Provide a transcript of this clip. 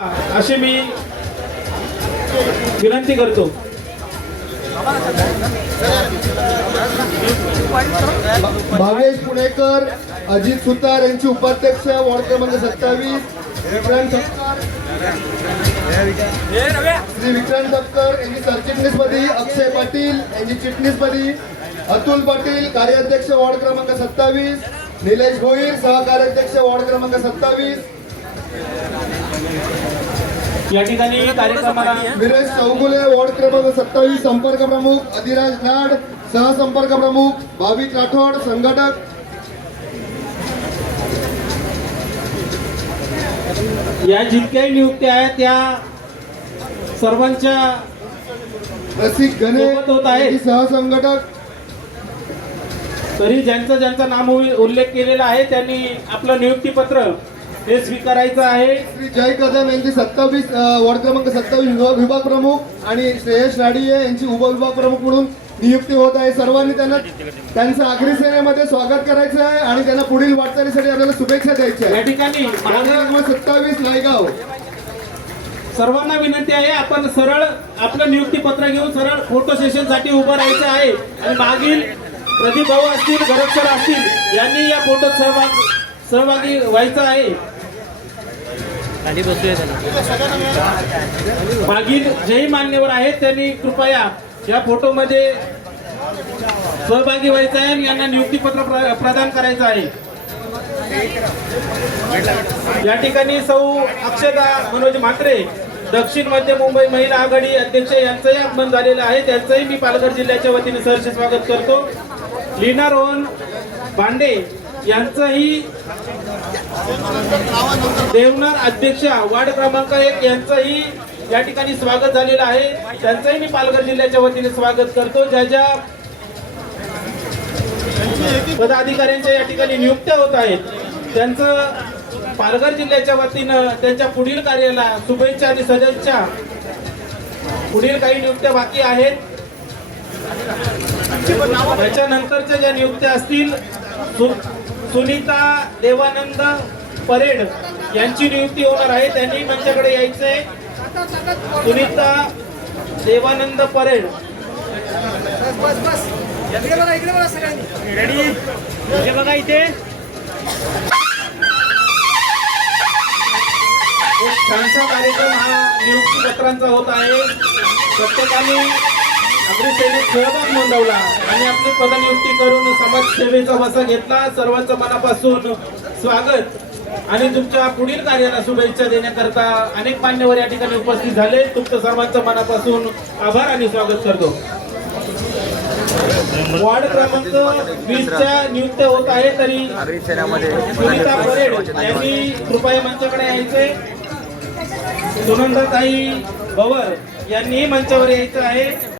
अशी मी विनंती करतो। भावेश पुणेकर, अजित सुतार यांची उपाध्यक्ष वॉर्ड क्रमांक 27, विक्रांत ठक्कर, श्री विक्रांत ठक्कर यांची सरचिटणीसपदी, अक्षय पाटील यांची चिटणीसपदी, अतुल पाटील कार्याध्यक्ष वॉर्ड क्रमांक 27, निलेश भोईर सहकार्याध्यक्ष वॉर्ड क्रमांक 27, या ठिकाणी कार्यक्रमाला विरेश चौगुले वॉर्ड क्रमांक 27 संपर्क प्रमुख, अधिराज नाड सहसंपर्क प्रमुख, भाविक राठोड संघटक, या जितक्याही नियुक्त्या आहेत त्या सर्वांच्या रसिक गणे सोबत होत आहे। यांची सहसंघटक, तरी ज्यांचं नाम उल्लेख केलेला आहे त्यांनी आपलं नियुक्तीपत्र हे स्वीकारायचं आहे। श्री जय कदम यांची 27 वॉर्ड क्रमांक 27 विभाग प्रमुख आणि श्रेयश राडिये यांची उपविभाग प्रमुख म्हणून नियुक्ती होत आहे। सर्वांनी त्यांचं आगरी सेनेमध्ये स्वागत करायचं आहे आणि त्यांना पुढील वाटचालीसाठी आपल्याला शुभेच्छा द्यायच्या या ठिकाणी वॉर्ड क्रमांक 27 नायगाव। सर्वांना विनंती आहे, आपण सरळ आपलं नियुक्तीपत्र घेऊन सरळ फोटो सेशन साठी उभं राहायचं आहे आणि मागील प्रदीप भाऊ असतील, गरज सर असतील यांनी या फोटोत सहभागी व्हायचं आहे। मागील जेही मान्यवर आहेत त्यांनी कृपया या फोटोमध्ये सहभागी व्हायचं आहे आणि यांना नियुक्तीपत्र प्रदान करायचं आहे। या ठिकाणी सौ अक्षता मनोज म्हात्रे दक्षिण मध्य मुंबई महिला आघाडी अध्यक्ष यांचंही आगमन झालेलं आहे, त्यांचंही मी पालघर जिल्ह्याच्या वतीने सहर्ष स्वागत करतो। लीना रोहन बांडे यांचंही, देवनार अध्यक्ष वार्ड क्रमांक 1 यांचंही या ठिकाणी स्वागत झालेलं आहे, त्यांचंही मी पालघर जिल्ह्याच्या वतीने स्वागत करतो। ज्या पदाधिकाऱ्यांच्या या ठिकाणी नियुक्त्या होत आहेत त्यांचं पालघर जिल्ह्याच्या वतीनं त्यांच्या पुढील कार्याला शुभेच्छा आणि सदिच्छा। पुढील काही नियुक्त्या बाकी आहेत, त्याच्यानंतरच्या ज्या नियुक्त्या असतील, सुनीता देवानंद परेड यांची नियुक्ती होणार आहे, त्यांनी मंचाकडे यायचंय। सुनीता देवानंद परेड, इकडे बघा, इथे छानसा कार्यक्रम हा नियुक्ती पत्रांचा होत आहे। प्रत्येकाने आपली सेवेत सहभाग नोंदवला आणि आपली पदनियुक्ती करून समाजसेवेचा वसा घेतला। सर्वांचं मनापासून स्वागत आणि तुमच्या पुढील कार्याला शुभेच्छा देण्याकरता अनेक मान्यवर या ठिकाणी उपस्थित झाले। तुमचं सर्वांचं मनापासून आभार आणि स्वागत करतो। वार्ड क्रमांक 20च्या नियुक्त्या होत आहे, तरी सुनीता परेड यांनी कृपया मंचाकडे यायचे। सुनंदाताई भवर यांनी मंचावर यायचं आहे।